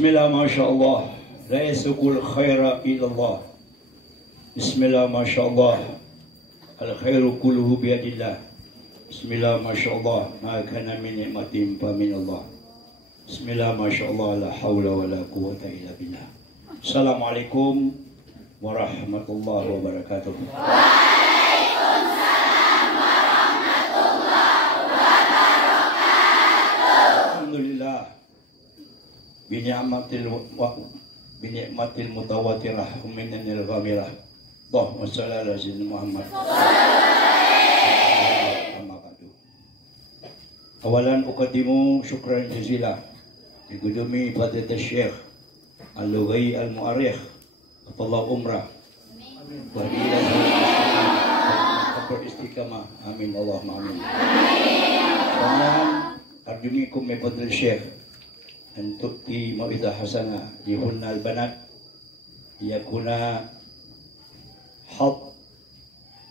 Bismillah, Masya Allah. La yasukul khaira illallah. Bismillah, Masya Allah. Al khairu kulluhu biadillah. Bismillah, Masya Allah. Ma kana min ni'matin fa min Allah. Bismillah, Masya Allah. La hawla wa la quwwata illa billah. Assalamualaikum warahmatullahi wabarakatuh. Waalaikumsalam warahmatullahi wabarakatuh. Alhamdulillah. Binikmatil mutawatirah minanil ghamirah. Allahumma shalli ala sayyidina Muhammad. Awalan uqaddimu syukran jazila Digudumi Fadilat Syekh Al-Lughai Al-Mu'arikh Atullah Umrah wa ila istiqamah. Amin Allahumma amin. Kemudian arjunikum min fadlil Syekh an tu'ti mau'idah hasanah lihunna al-banat yakuna had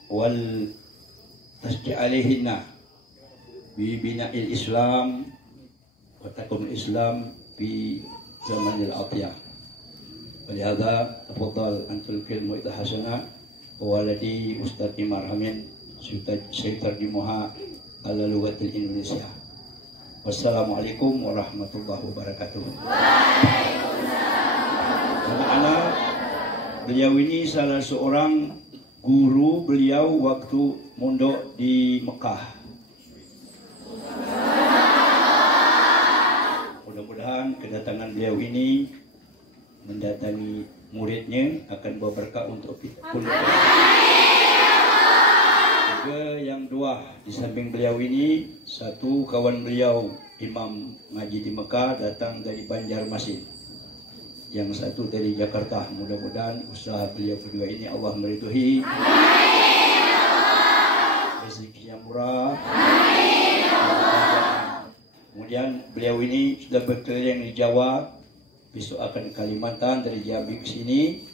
wal tasji' alaihinna bi bina'il Islam wa takun Islam fi zamanil atiyah. Walihada tafadhal an tulqil mau'idah hasanah wa waladi Ustaz Imar Amin sayutarjimuha ala lughatil Indonesia. Wassalamualaikum warahmatullahi wabarakatuh. Anak-anak, beliau ini salah seorang guru beliau waktu mondok di Mekah. Mudah-mudahan kedatangan beliau ini mendatangi muridnya akan bawa berkah untuk kita. Juga yang dua di samping beliau ini, satu kawan beliau imam ngaji di Mekah datang dari Banjarmasin, yang satu dari Jakarta. Mudah-mudahan usaha beliau kedua ini Allah meridhoi, rezekinya murah. Kemudian beliau ini sudah berkeliling di Jawa, besok akan ke Kalimantan, dari Jambi ke sini.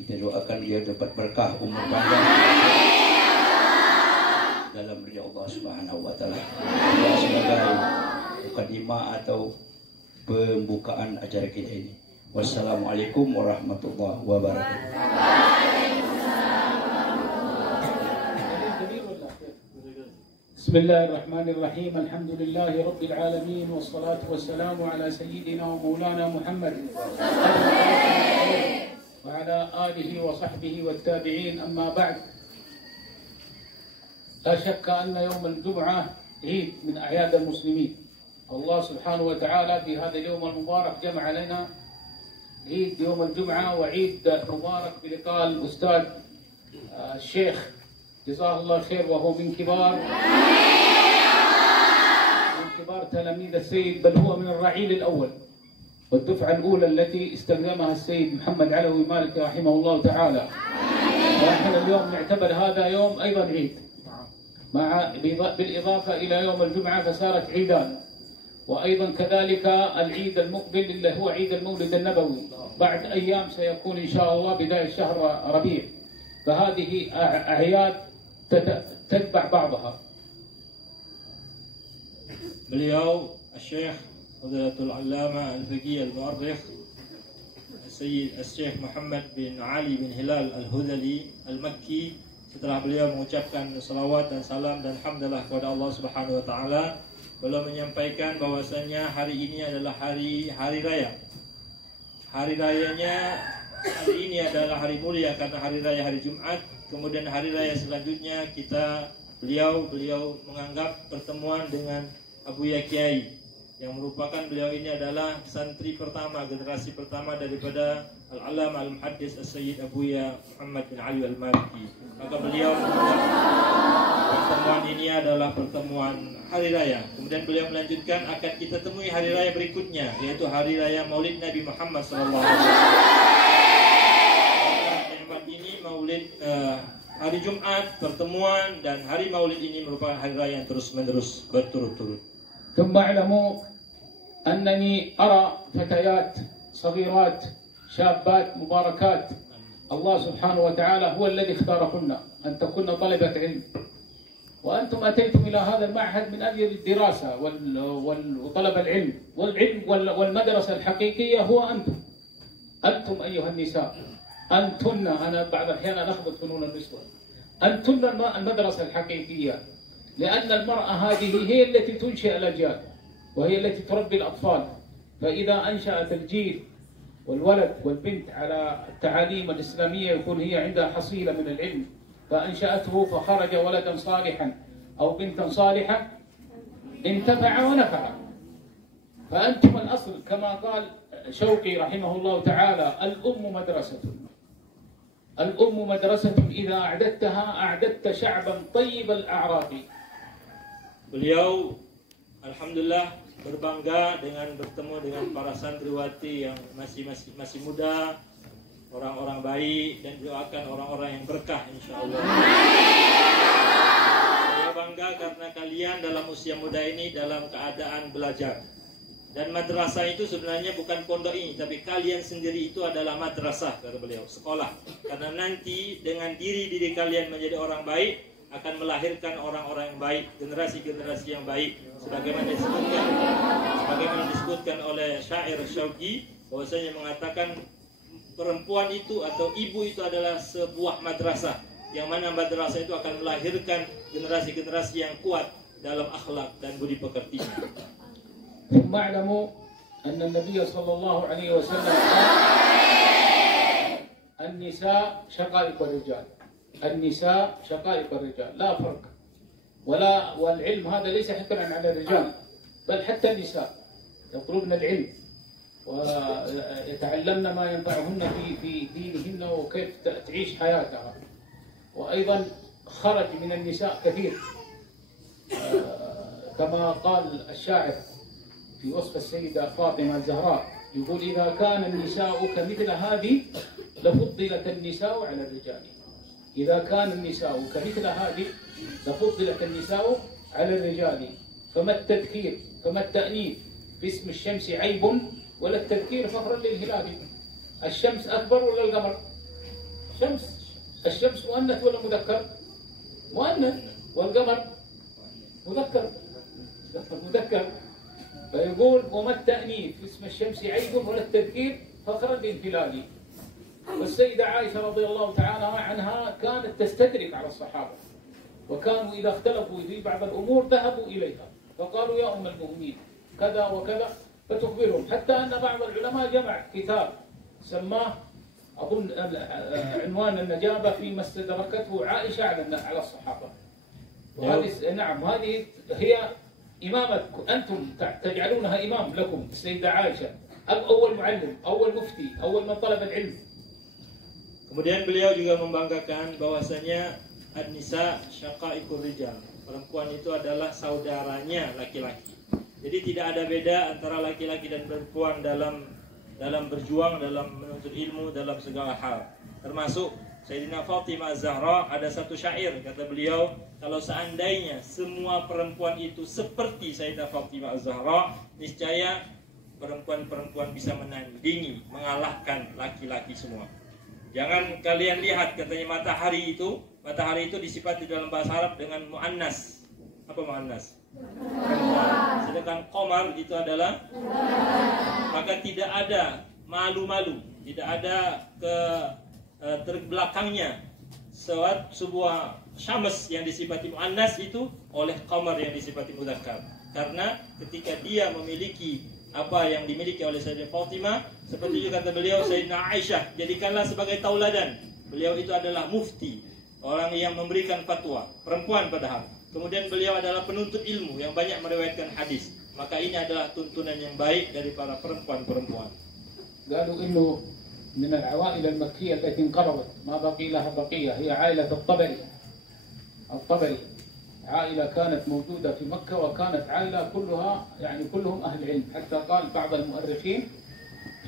Kita doakan dia dapat berkah umur panjang dalam ridha Allah Subhanahu wa taala. Sebagai mukadimah atau pembukaan acara kita ini. Wassalamualaikum warahmatullahi wabarakatuh. Bismillahirrahmanirrahim. Alhamdulillahi rabbil alamin wassalatu wassalamu ala sayyidina wa maulana Muhammad wa ala alihi wa sahbihi wattabi'in. Amma ba'd. لا شك أن يوم الجمعة عيد من أعياد المسلمين. الله سبحانه وتعالى في هذا اليوم المبارك جمع لنا عيد يوم الجمعة وعيد مبارك بلقاء الأستاذ الشيخ جزاه الله خير، وهو من كبار تلاميذ السيد، بل هو من الرعيل الأول والدفعة الأولى التي استخدمها السيد محمد علوي مالكي رحمه الله تعالى. ونحن اليوم نعتبر هذا يوم أيضا عيد، بالإضافة إلى يوم الجمعة فصارت عيدان، وأيضا كذلك العيد المقبل اللي هو عيد المولد النبوي بعد أيام سيكون إن شاء الله بداية شهر ربيع. فهذه أعياد تتبع بعضها. Beliau Syekh Fadilatul Allama Al-Faqih Al-Mu'arrikh Sayyid Syekh Muhammad bin Ali bin Hilal Al-Hudali Al-Makki, setelah beliau mengucapkan salawat dan salam dan hamdalah kepada Allah Subhanahu wa taala, beliau menyampaikan bahwasanya hari ini adalah hari raya. Hari rayanya hari ini adalah hari mulia karena hari raya hari Jumat. Kemudian hari raya selanjutnya beliau menganggap pertemuan dengan Abuya Kiai, yang merupakan beliau ini adalah santri pertama, generasi pertama daripada Al-Alama Al-Muhaddis As-Sayyid Abuya Muhammad bin Ali Al-Maliki. Maka beliau pertemuan ini adalah pertemuan hari raya. Kemudian beliau melanjutkan akan kita temui hari raya berikutnya, yaitu hari raya Maulid Nabi Muhammad SAW. Nikmat ini Maulid hari Jumat, pertemuan, dan hari Maulid ini merupakan hari raya yang terus-menerus berturut-turut. ثم اعلموا أنني أرى فتيات صغيرات شابات مباركات، الله سبحانه وتعالى هو الذي اختارهن أن تكون طلبة علم، وأنتم أتيتم إلى هذا المعهد من أجل الدراسة وطلب العلم، والمدرسة الحقيقية هو أنتم أيها النساء، أنتن. أنا بعض الأحيان ألخبط فنون النسوة. أنتن المدرسة الحقيقية، لأن المرأة هذه هي التي تنشئ الأجيال، وهي التي تربي الأطفال. فإذا أنشأت الجيل والولد والبنت على التعاليم الإسلامية يكون هي عندها حصيلة من العلم، فأنشأته فخرج ولدا صالحا أو بنتا صالحة انتفع ونفع. فأنتم الأصل، كما قال شوقي رحمه الله تعالى: الأم مدرسة. الأم مدرسة إذا أعددتها أعددت شعبا طيب الأعراق. Beliau alhamdulillah berbangga dengan bertemu dengan para santriwati yang masih muda, orang-orang baik, dan doakan orang-orang yang berkah insyaallah. Saya bangga karena kalian dalam usia muda ini dalam keadaan belajar. Dan madrasah itu sebenarnya bukan pondok ini, tapi kalian sendiri itu adalah madrasah, kata beliau, sekolah. Karena nanti dengan diri kalian menjadi orang baik, akan melahirkan orang-orang yang baik, generasi-generasi yang baik. Sebagaimana disebutkan oleh syair Syauqi, bahwasanya mengatakan perempuan itu atau ibu itu adalah sebuah madrasah, yang mana madrasah itu akan melahirkan generasi-generasi yang kuat dalam akhlak dan budi pekertinya. ثم اعلموا أن النبي صلى الله عليه وسلم قال: النساء شقائق الرجال. النساء شقائق الرجال، لا فرق. والعلم هذا ليس حكرا على الرجال، بل حتى النساء يطلبن العلم ويتعلمن ما ينفعهن في دينهن وكيف تعيش حياتها. وأيضا خرج من النساء كثير، كما قال الشاعر في وصف السيدة فاطمة الزهراء، يقول: إذا كان النساء كمثل هذه لفضلت النساء على الرجال. إذا كان النساء كمثل هذه لفضلت النساء على الرجال. فما التذكير، فما التأنيث باسم الشمس عيب، ولا التذكير فخرا للهلال. الشمس أكبر ولا القمر؟ الشمس مؤنث ولا مذكر؟ مؤنث. والقمر مذكر. فيقول: وما التأنيث باسم الشمس عيب، ولا التذكير فخرا للهلال. والسيدة عائشة رضي الله تعالى عنها كانت تستدرك على الصحابة، وكانوا إذا اختلفوا في بعض الأمور ذهبوا إليها فقالوا: يا أم المؤمنين كذا وكذا، فتخبرهم. حتى أن بعض العلماء جمع كتاب سماه أظن عنوان النجابة فيما استدركته عائشة على الصحابة. وهذه نعم، هذه هي إمامة، أنتم تجعلونها إمام لكم السيدة عائشة، أول معلم، أول مفتي، أول من طلب العلم. Kemudian beliau juga membanggakan bahwasanya an-nisa syaqaiqur rijal. Perempuan itu adalah saudaranya laki-laki. Jadi tidak ada beda antara laki-laki dan perempuan dalam berjuang, dalam menuntut ilmu, dalam segala hal. Termasuk Sayyidina Fatimah Az-Zahra, ada satu syair kata beliau, kalau seandainya semua perempuan itu seperti Sayyidah Fatimah Az-Zahra, niscaya perempuan-perempuan bisa menandingi, mengalahkan laki-laki semua. Jangan kalian lihat, katanya matahari itu disifati dalam bahasa Arab dengan muannas. Apa muannas? Sedangkan qamar itu adalah, maka tidak ada malu-malu, tidak ada terbelakangnya sebuah syams yang disifati muannas itu oleh qamar yang disifati mudzakkar. Karena ketika dia memiliki apa yang dimiliki oleh Sayyidah Fatimah, seperti juga kata beliau Sayyidina Aisyah, jadikanlah sebagai tauladan. Beliau itu adalah mufti, orang yang memberikan fatwa, perempuan padahal. Kemudian beliau adalah penuntut ilmu yang banyak meriwayatkan hadis. Maka ini adalah tuntunan yang baik dari para perempuan-perempuan. قالوا إنه من العوائل المكية التي انقرضت ما بقي لها بقية هي عائلة الطبري. عائلة كانت موجودة في مكة، وكانت عائلة كلها يعني كلهم أهل علم. حتى قال بعض المؤرخين: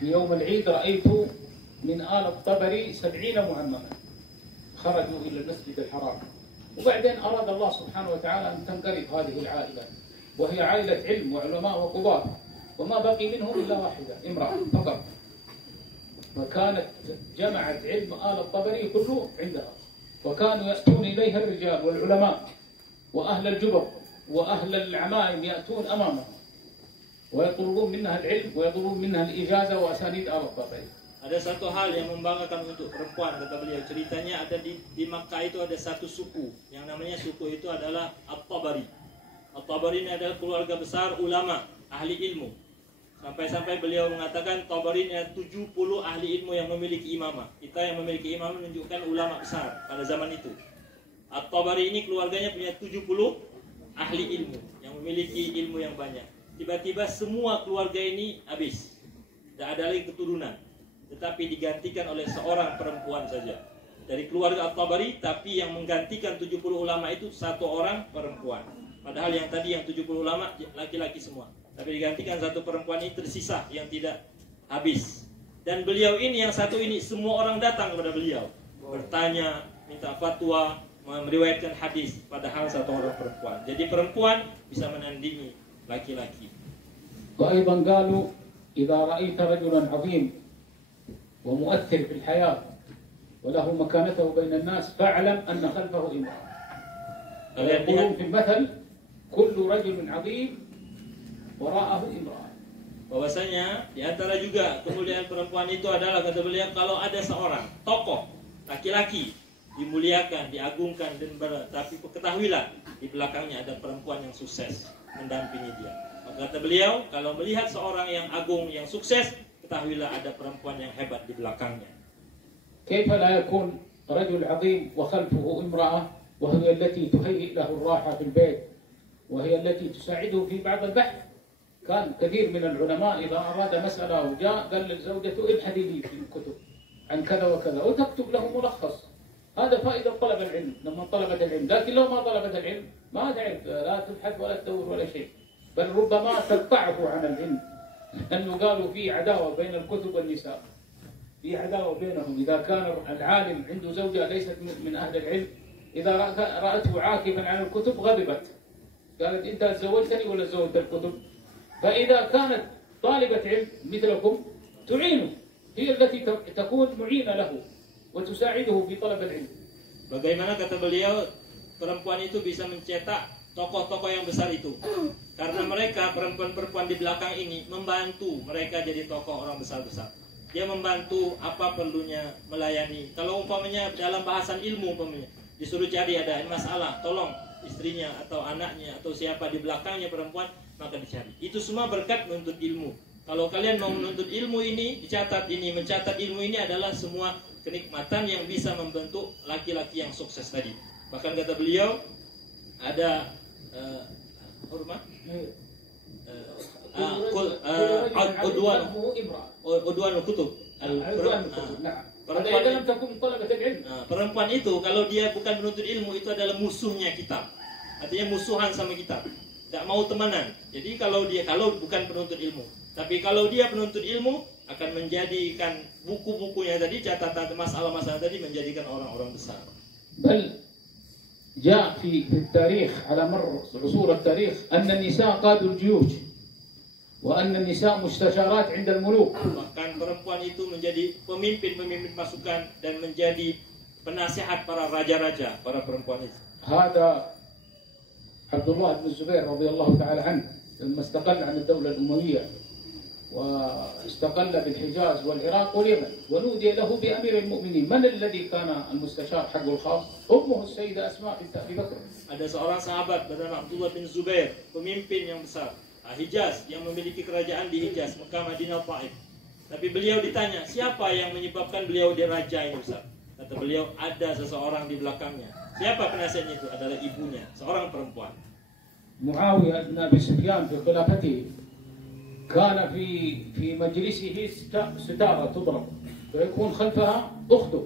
في يوم العيد رأيت من آل الطبري 70 معمما خرجوا إلى المسجد الحرام. وبعدين أراد الله سبحانه وتعالى أن تنقرض هذه العائلة، وهي عائلة علم وعلماء وقضاة، وما بقي منهم إلا واحدة، امرأة فقط. فكانت جمعت علم آل الطبري كله عندها، وكانوا يأتون إليها الرجال والعلماء وأهل الجبر وأهل العمائم يأتون أمامها ويطلبون منها العلم ويطلبون منها الإجازة وأسانيد أربعة. Ada satu hal yang membanggakan untuk perempuan, kata beliau. Ceritanya ada di Makkah itu ada satu suku, yang namanya suku itu adalah At-Tabari. At-Tabari ini adalah keluarga besar ulama, ahli ilmu. Sampai-sampai beliau mengatakan Tabari ini ada 70 ahli ilmu yang memiliki imamah. Kita yang memiliki imamah menunjukkan ulama besar pada zaman itu. At-Tabari ini keluarganya punya 70 ahli ilmu yang memiliki ilmu yang banyak. Tiba-tiba semua keluarga ini habis. Tidak ada lagi keturunan. Tetapi digantikan oleh seorang perempuan saja dari keluarga At-Tabari, tapi yang menggantikan 70 ulama itu satu orang perempuan. Padahal yang tadi yang 70 ulama laki-laki semua, tapi digantikan satu perempuan ini tersisa yang tidak habis. Dan beliau ini yang satu ini semua orang datang kepada beliau bertanya, minta fatwa, meriwayatkan hadis, padahal satu orang perempuan. Jadi perempuan bisa menandingi laki-laki. وأيضا قالوا إذا رأيت رجلا عظيم ومؤثر في الحياة وله مكانته بين الناس فاعلم أن خلفه امرأة. يقولون في المثل كل رجل عظيم وراءه امرأة. Bahwasanya di antara juga kemuliaan perempuan itu adalah, kata beliau, kalau ada seorang tokoh laki-laki dimuliakan, diagungkan dan tapi ketahuilah di belakangnya ada perempuan yang sukses mendampingi dia. Maka kata beliau, kalau melihat seorang yang agung, yang sukses, ketahuilah ada perempuan yang hebat di belakangnya. كيف لا يكون رجل عظيم وخلفه امرأة وهي التي تهيئ له الراحة في البيت وهي التي تساعده في بعض البحث. كان كثير من العلماء إذا أراد مسألة وجاء قال لزوجته ابحثي لي في الكتب عن كذا وكذا وتكتب له ملخص. هذا فائدة طلب العلم لما طلبت العلم، لكن لو ما طلبت العلم ما تعرف، لا تبحث ولا تدور ولا شيء، بل ربما تقطعه عن العلم، لأنه قالوا في عداوة بين الكتب والنساء، في عداوة بينهم. إذا كان العالم عنده زوجة ليست من أهل العلم، إذا رأته عاكفا عن الكتب غضبت، قالت أنت تزوجتني ولا تزوجت الكتب؟ فإذا كانت طالبة علم مثلكم تعينه، هي التي تكون معينة له وتساعده في طلب العلم. Bagaimana, kata beliau, perempuan itu bisa mencetak tokoh-tokoh yang besar itu, karena mereka perempuan-perempuan di belakang ini membantu mereka jadi tokoh orang besar-besar. Dia membantu apa perlunya melayani. Kalau umpamanya dalam bahasan ilmu umpamanya disuruh cari ada masalah, tolong istrinya atau anaknya atau siapa di belakangnya perempuan, maka dicari. Itu semua berkat menuntut ilmu. Kalau kalian mau menuntut ilmu ini, dicatat ini, mencatat ilmu ini adalah semua kenikmatan yang bisa membentuk laki-laki yang sukses tadi. Bahkan kata beliau ada hormat udwan kutub. Perempuan itu kalau dia bukan menuntut ilmu itu adalah musuhnya kita. Artinya musuhan sama kita. Tidak mau temenan. Jadi kalau bukan penuntut ilmu, tapi kalau dia penuntut ilmu akan menjadikan buku-bukunya tadi, catatan masalah-masalah tadi menjadikan orang-orang besar. بل جاء في التاريخ على مر عصور التاريخ أن النساء قادوا الجيوش وأن النساء مستشارات عند الملوك. Bahkan perempuan itu menjadi pemimpin pasukan dan menjadi penasihat para raja-raja, para perempuan itu. هذا عبد الله بن الزبير رضي الله تعالى عنه لما استقل عن الدولة الأموية واستقل بالحجاز والعراق واليمن ونودي له بأمير المؤمنين. من الذي كان المستشار حقه الخاص؟ أمه السيدة أسماء بنت أبي بكر. Ada seorang sahabat bernama Abdullah bin Zubair, pemimpin yang besar Hijaz, yang memiliki kerajaan di Hijaz, Mekah, Madinah, Taif. Tapi beliau ditanya, siapa yang menyebabkan beliau dia raja ini besar? Kata beliau, ada seseorang di belakangnya. Siapa penasihatnya itu? Adalah ibunya, seorang perempuan. Muawiyah bin Abi Sufyan في خلافته كان في مجلسه ستارة تضرب ويكون خلفها أخته،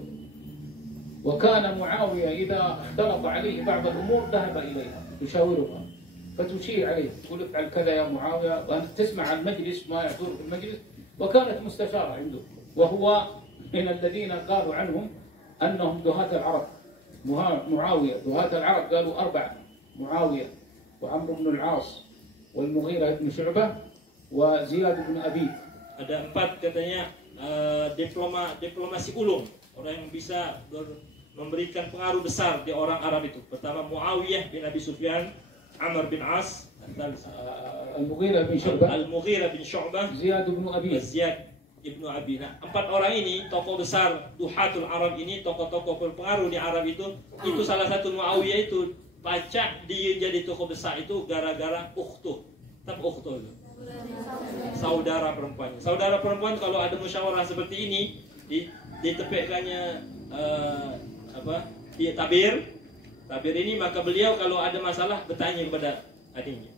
وكان معاوية إذا اختلط عليه بعض الأمور ذهب إليها يشاورها فتشير عليه تقول افعل كذا يا معاوية، وأن تسمع المجلس ما يحضر في المجلس. وكانت مستشارة عنده، وهو من الذين قالوا عنهم أنهم دهاة العرب. معاوية دهاة العرب قالوا أربعة: معاوية وعمرو بن العاص والمغيرة بن شعبة وزياد بن أبي. Ada 4 katanya diplomasi ulung, orang yang bisa memberikan pengaruh besar di orang Arab itu. Pertama Muawiyah bin Abi Sufyan, Amr bin As, Al-Mughirah bin Syu'bah, Al-Mughirah bin Syu'bah, Ziyad bin Abi. Ziyad ibnu Abi. Nah, 4 orang ini tokoh besar Duhatul Arab ini, tokoh-tokoh berpengaruh di Arab itu salah satu Muawiyah itu baca dia jadi tokoh besar itu gara-gara ukhtuh. Ukhtuh itu saudara perempuannya. Saudara perempuan kalau ada musyawarah seperti ini ditepekkannya tabir ini, maka beliau kalau ada masalah bertanya kepada adiknya.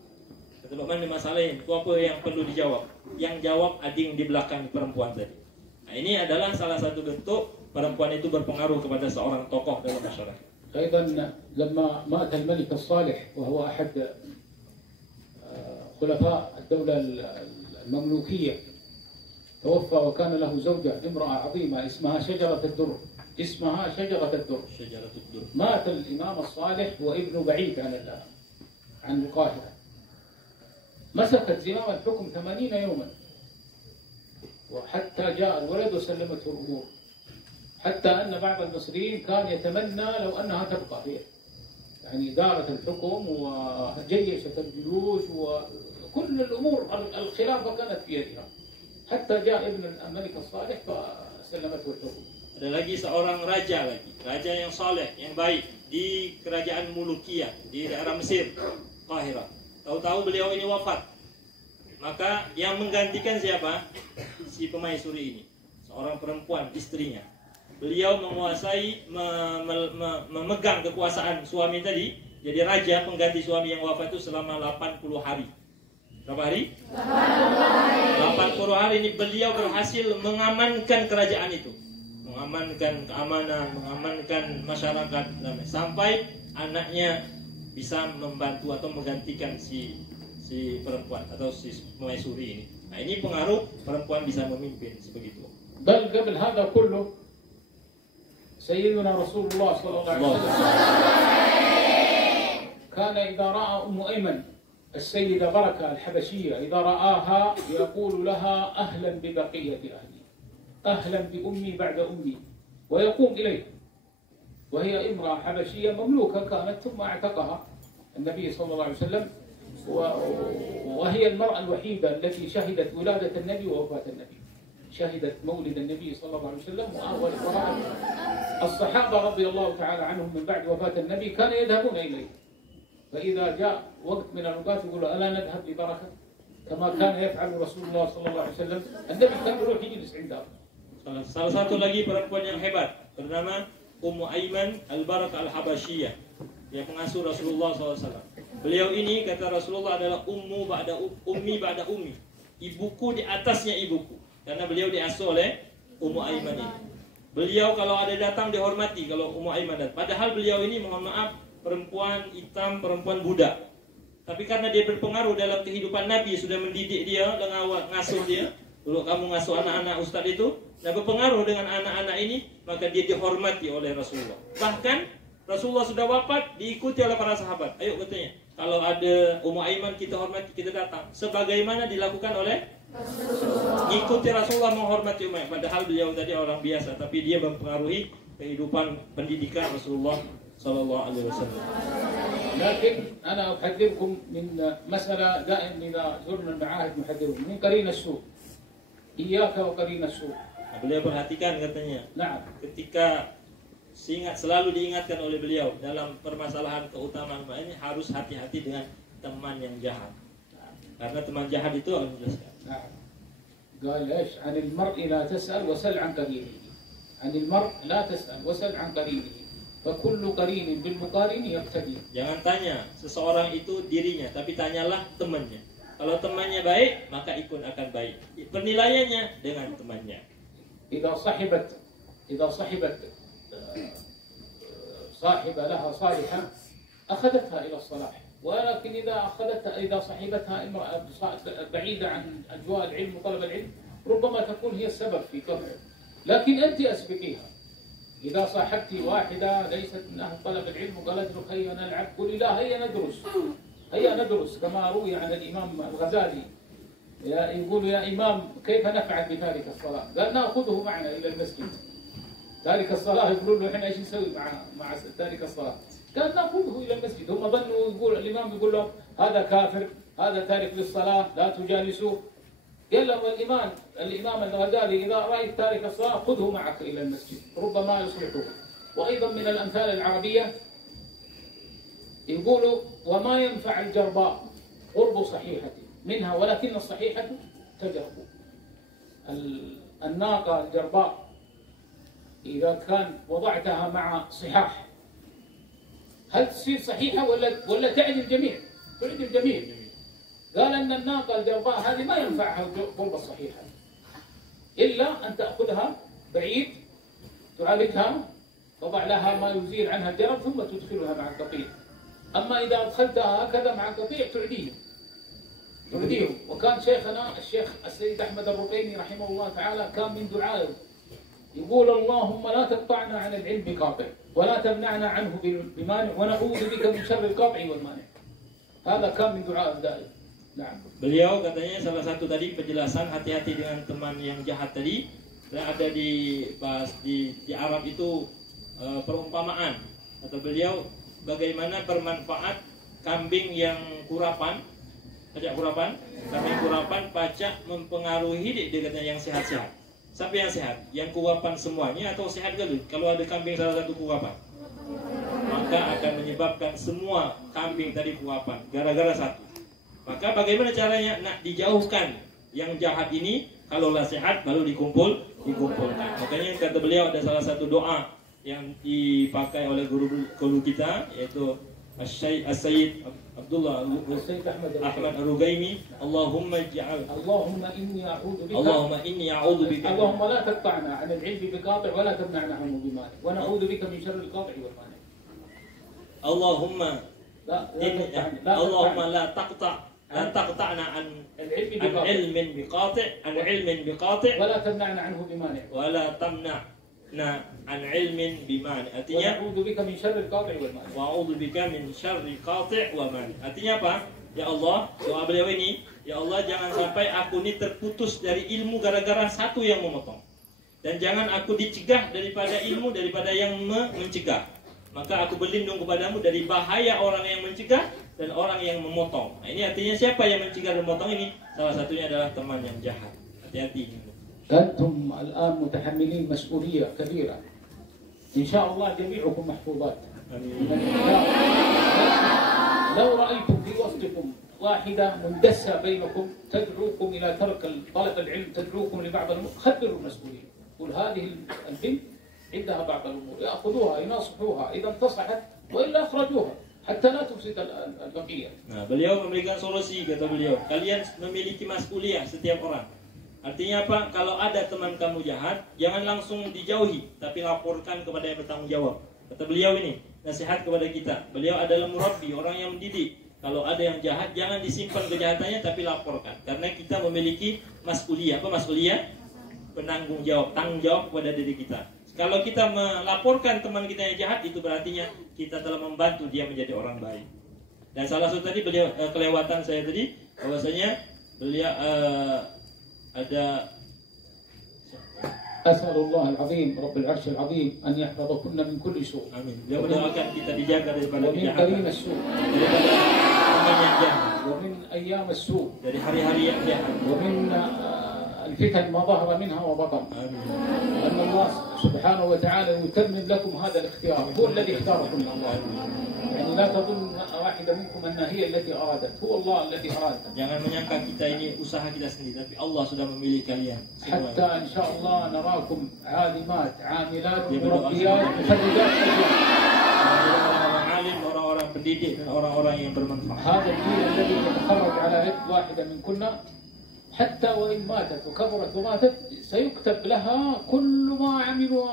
Kata Bapak, mana masalahnya? Itu apa yang perlu dijawab? Yang jawab ading di belakang perempuan tadi. Nah, ini adalah salah satu bentuk perempuan itu berpengaruh kepada seorang tokoh dalam masyarakat. أيضا لما مات الملك الصالح وهو أحد خلفاء الدولة المملوكية، توفى وكان له زوجة امرأة عظيمة اسمها شجرة الدر. مات الإمام الصالح وابن بعيد عن القاهرة. مسكت زمام الحكم 80 يوما، وحتى جاء الولد وسلمته الأمور، حتى أن بعض المصريين كان يتمنى لو أنها تبقى هي، يعني دارت الحكم وجيشت الجيوش وكل الأمور الخلافة كانت في يدها، حتى جاء ابن الملك الصالح فسلمته الحكم. Ada lagi seorang raja yang saleh, yang baik di kerajaan Mulukiyah di daerah Mesir, Qahirah. Tahu-tahu beliau ini wafat. Maka yang menggantikan siapa? Si pemaisuri ini, seorang perempuan, istrinya. Beliau menguasai, memegang kekuasaan suami tadi, jadi raja pengganti suami yang wafat itu selama 80 hari. Berapa hari? 80 hari ini beliau berhasil mengamankan kerajaan itu, mengamankan keamanan, mengamankan masyarakat, sampai anaknya bisa membantu atau menggantikan si perempuan atau si pemaisuri ini. Nah, ini pengaruh perempuan bisa memimpin sebegitu. بل قبل هذا كله سيدنا رسول الله صلى الله عليه وسلم كان إذا رأى أم أيمن السيدة بركة الحبشية إذا رآها يقول لها أهلا ببقية أهلي، أهلا بأمي بعد أمي، ويقوم إليها، وهي امرأة حبشية مملوكة كانت ثم اعتقها النبي صلى الله عليه وسلم، وهي المرأة الوحيدة التي شهدت ولادة النبي ووفاة النبي، شهدت مولد النبي صلى الله عليه وسلم. ورأت الصحابة رضي الله تعالى عنهم من بعد وفاة النبي كانوا يذهبون إليه، فإذا جاء وقت من الأوقات يقولوا ألا نذهب ببركة كما كان يفعل رسول الله صلى الله عليه وسلم. النبي كان يروح يجلس عنده. Salah satu lagi perempuan yang hebat bernama Ummu Aiman Al-Barakah Al-Habasyiyah, yang pengasuh Rasulullah SAW. Beliau ini kata Rasulullah adalah ummi ba'da ummi, ibuku di atasnya ibuku, karena beliau diasuh oleh Ummu Aiman ini. Beliau kalau ada datang dihormati kalau Ummu Aiman datang. Padahal beliau ini, mohon maaf, perempuan hitam, perempuan budak. Tapi karena dia berpengaruh dalam kehidupan Nabi, sudah mendidik dia dan ngasuh dia. Dulu kamu ngasuh anak-anak ustadz itu, dan berpengaruh dengan anak-anak ini, maka dia dihormati oleh Rasulullah. Bahkan Rasulullah sudah wafat, diikuti oleh para sahabat. Ayo katanya, kalau ada Ummu Aiman kita hormati, kita datang. Sebagaimana dilakukan oleh Rasulullah. Ikuti Rasulullah menghormati Ummu Aiman. Padahal beliau tadi orang biasa, tapi dia mempengaruhi kehidupan pendidikan Rasulullah Sallallahu Alaihi Wasallam. لكن أنا أحذركم من مسألة دائما إذا زرنا المعاهد نحذركم من قرين السوء. إياك وقرين السوء. Nah, beliau perhatikan katanya. Nah, ketika selalu diingatkan oleh beliau dalam permasalahan keutamaan ini harus hati-hati dengan teman yang jahat. Karena teman jahat itu akan menjelaskan. Nah, قال إيش عن المرء لا تسأل وسل عن قرينه. عن المرء لا تسأل وسل عن قرينه. فكل قرين بالمقارن يقتدي. Jangan tanya seseorang itu dirinya, tapi tanyalah temannya. Kalau temannya baik, maka ikut akan baik. Penilaiannya dengan temannya. إذا صحبت صاحبة لها صالحة أخذتها إلى الصلاح، ولكن إذا صحبتها امرأة بعيدة عن أجواء العلم وطلب العلم ربما تكون هي السبب في كفره، لكن أنت أسبقيها. إذا صاحبت واحدة ليست من أهل طلب العلم وقالت له هيا نلعب، قولي لا هيا ندرس كما روي عن الإمام الغزالي يقول يا إمام كيف نفعل بتارك الصلاة؟ قال نأخذه معنا إلى المسجد. تارك الصلاة يقولون له احنا ايش نسوي مع تارك الصلاة؟ قال ناخذه الى المسجد. هم ظنوا يقول الامام يقول لهم هذا كافر، هذا تارك للصلاة، لا تجالسوه. قال له الامام الغزالي اذا رايت تارك الصلاة خذه معك الى المسجد ربما يصلحه. وايضا من الامثال العربية يقولوا وما ينفع الجرباء قرب صحيحة منها ولكن الصحيحة تجرب. الناقة الجرباء إذا كان وضعتها مع صحاح هل تصير صحيحة ولا تعدي الجميع؟ تعدي الجميع. قال أن الناقة الجرباء هذه ما ينفعها قرب الصحيحة إلا أن تأخذها بعيد تعالجها، تضع لها ما يزيل عنها الجرب ثم تدخلها مع القطيع. أما إذا أدخلتها هكذا مع القطيع تعديه. وكان شيخنا الشيخ السيد أحمد الرقيني رحمه الله تعالى كان من دعائه يقول اللهم لا تقطعنا عن العلم بقاطع ولا تمنعنا عنه بمانع ونعوذ بك من شر القاطع والمانع. هذا كان من دعاء الدائم. نعم. Beliau katanya salah satu tadi penjelasan hati-hati dengan teman yang jahat tadi. Ada di Arab itu perumpamaan. Kata beliau bagaimana bermanfaat kambing yang kurapan, kambing kurapan pacak mempengaruhi dia katanya yang sehat-sehat. Siapa yang sehat? Yang kurapan semuanya atau sehat dulu? Kalau ada kambing salah satu kurapan, maka akan menyebabkan semua kambing tadi kurapan gara-gara satu. Maka bagaimana caranya nak dijauhkan yang jahat ini? Kalaulah sehat baru dikumpulkan. Makanya kata beliau ada salah satu doa yang dipakai oleh guru kita yaitu As-Sayyid Abdullah Ahmad Ar-Rugaimi. Allahumma inni a'udzu bika Allahumma la taqta'na 'an al-'ilmi biqati' wa la tamna'na 'anhu bimani wa na'udzu bika min sharri al-qati' wal mani. Allahumma la taqta'na 'an ilmin biqati' wa la tamna'na 'anhu bimani wa la tamna'na an ilmin bimani. Artinya wa'udzu bika min syarril qati' wal mani. Wa'udzu bika min syarril qati' wa mani. Artinya apa? Ya Allah, doa beliau ini, ya Allah jangan sampai aku ini terputus dari ilmu gara-gara satu yang memotong. Dan jangan aku dicegah daripada ilmu daripada yang mencegah. Maka aku berlindung kepadamu dari bahaya orang yang mencegah dan orang yang memotong. Nah, ini artinya siapa yang mencegah dan memotong ini? Salah satunya adalah teman yang jahat. Hati-hati. أنتم الآن متحملين مسؤولية كبيرة. إن شاء الله جميعكم محفوظات. لو رأيتم في وسطكم واحدة مندسة بينكم تدعوكم إلى ترك طلب العلم، تدعوكم لبعض الأمور، خبروا المسؤولين. قل هذه البنت عندها بعض الأمور، يأخذوها يناصحوها، إذا انتصحت وإلا أخرجوها حتى لا تفسد البقية. Nah, beliau memberikan solusi, kata beliau, kalian memiliki mas'uliyah setiap orang. Artinya apa? Kalau ada teman kamu jahat, jangan langsung dijauhi, tapi laporkan kepada yang bertanggung jawab. Kata beliau ini, nasihat kepada kita. Beliau adalah murabbi, orang yang mendidik. Kalau ada yang jahat, jangan disimpan kejahatannya, tapi laporkan. Karena kita memiliki mas'uliyah. Apa mas'uliyah? Penanggung jawab, tanggung jawab kepada diri kita. Kalau kita melaporkan teman kita yang jahat, itu berarti kita telah membantu dia menjadi orang baik. Dan salah satu tadi beliau kelewatan saya tadi, bahwasanya beliau ada أسأل الله العظيم رب العرش العظيم أن يحفظكن من كل سوء. Amin. Dia mendoakan kita dijaga daripada ومن kejahatan, قرين السوء, daripada teman yang jahat, ومن أيام السوء, dari hari-hari yang jahat. ومن الفتن ما ظهر منها وبطن. Amin. أن الله سبحانه وتعالى يتمم لكم هذا الاختيار، هو الذي اختاركم الله. يعني لا تظن واحدة منكم أنها هي التي أرادت، هو الله الذي أراد. Jangan menyangka kita ini usaha kita sendiri, tapi Allah sudah memilih kalian. حتى إن شاء الله نراكم عالمات عاملات مربيات مخرجات أجيال. Orang-orang alim, orang-orang pendidik, dan orang-orang yang bermanfaat. هذا الجيل الذي يتخرج على يد واحدة من كنا حتى وإن ماتت وكبرت وماتت سيكتب لها كل ما عملوا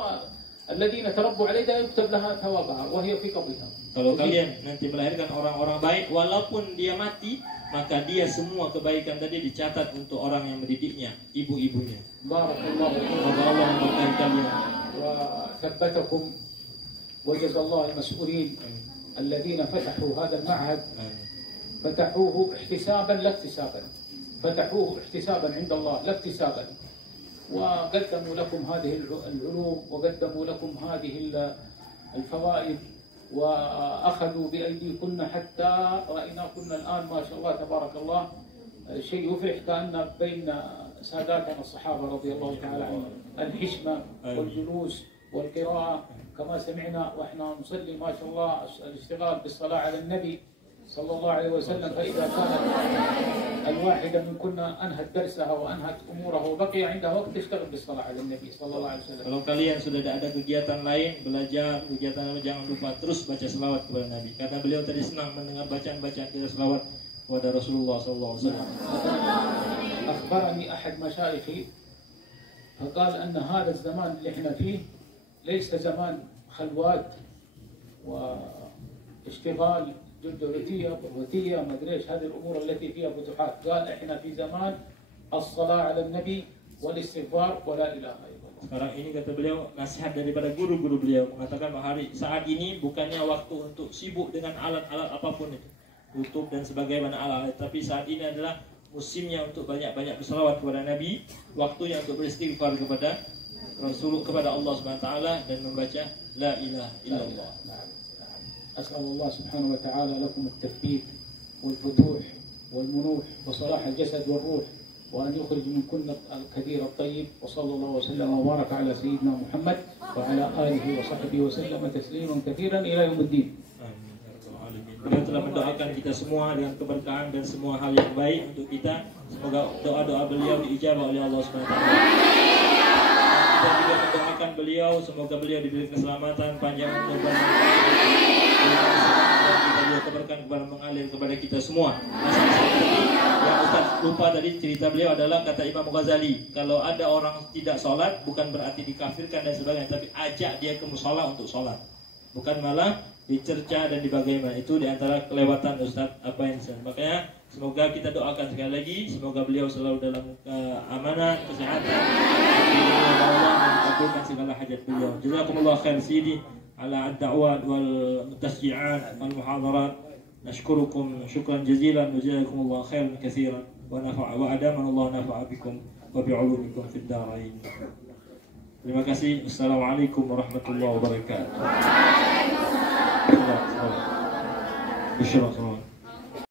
الذين تربوا عليها، يكتب لها ثوابها وهي في قبرها. Kalau kalian nanti melahirkan orang-orang baik, walaupun dia mati, maka dia semua kebaikan tadi dicatat untuk orang yang mendidiknya, ibu-ibunya. Barakallahu fiikum. Semoga Allah memberkahi kalian. وثبتكم وجزا الله المسؤولين الذين فتحوا هذا المعهد، فتحوه احتسابا لا اكتسابا، فتحوه احتسابا عند الله لا اكتسابا. وقدموا لكم هذه العلوم وقدموا لكم هذه الفوائد وأخذوا بأيديكن حتى رأيناكن الآن ما شاء الله تبارك الله شيء يفرح، كأن بين ساداتنا الصحابة رضي الله تعالى عنهم الحشمة والجلوس والقراءة كما سمعنا وإحنا نصلي ما شاء الله الاشتغال بالصلاة على النبي صلى الله عليه وسلم. فإذا كانت الواحدة منكن أنهت درسها وأنهت أمورها وبقي عندها وقت تشتغل بالصلاة على النبي صلى الله عليه وسلم. Kalau kalian sudah ada kegiatan lain, belajar, kegiatan lain, jangan lupa terus baca selawat kepada Nabi. Karena beliau tadi senang mendengar bacaan-bacaan kita selawat kepada Rasulullah sallallahu alaihi wasallam. أخبرني أحد مشايخي فقال أن هذا الزمان اللي احنا فيه ليس زمان خلوات واشتغال دولتية قوتية ما أدري إيش هذه الأمور التي فيها فتوحات. قال إحنا في زمان الصلاة على النبي والاستغفار ولا إله إلا الله. Sekarang ini kata beliau, nasihat daripada guru-guru beliau mengatakan bahwa saat ini bukannya waktu untuk sibuk dengan alat-alat apapun itu, YouTube dan sebagaimana alat, tapi saat ini adalah musimnya untuk banyak-banyak berselawat kepada Nabi, waktunya untuk beristighfar kepada Rasul, kepada Allah Subhanahu wa taala dan membaca la ilaha illallah. أسأل الله سبحانه وتعالى لكم التثبيت والفتوح والمنوح وصلاح الجسد والروح وأن يخرج منكن الكثير الطيب. وصلى الله وسلم وبارك على سيدنا محمد وعلى آله وصحبه وسلم تسليما كثيرا إلى يوم الدين. Beliau telah mendoakan kita semua dengan keberkahan dan semua hal yang baik untuk kita. Semoga doa-doa beliau diijabah oleh Allah Subhanahu wa taala. Kita juga mendoakan beliau, semoga beliau diberi keselamatan, panjang umur dan kita juga keberkahan kepada mengalir kepada kita semua. Yang Ustaz lupa tadi cerita beliau adalah kata Imam Ghazali, kalau ada orang tidak sholat bukan berarti dikafirkan dan sebagainya, tapi ajak dia ke mushola untuk sholat, bukan malah dicerca dan dibagaimana. Itu diantara kelewatan Ustaz apa yang disana. Makanya semoga kita doakan sekali lagi, semoga beliau selalu dalam amanah, kesehatan, Allah mengabulkan segala hajat beliau. Jazakumullah khair Sidi ala ad-da'wat wal tasji'at wal muhadarat. Nashkurukum syukran jazilan wa jazakumullah khairan katsiran wa nafa'a wa adamana Allah nafa'a bikum wa bi'ulumikum fid darain. Terima kasih. Assalamualaikum warahmatullahi wabarakatuh. Bismillah.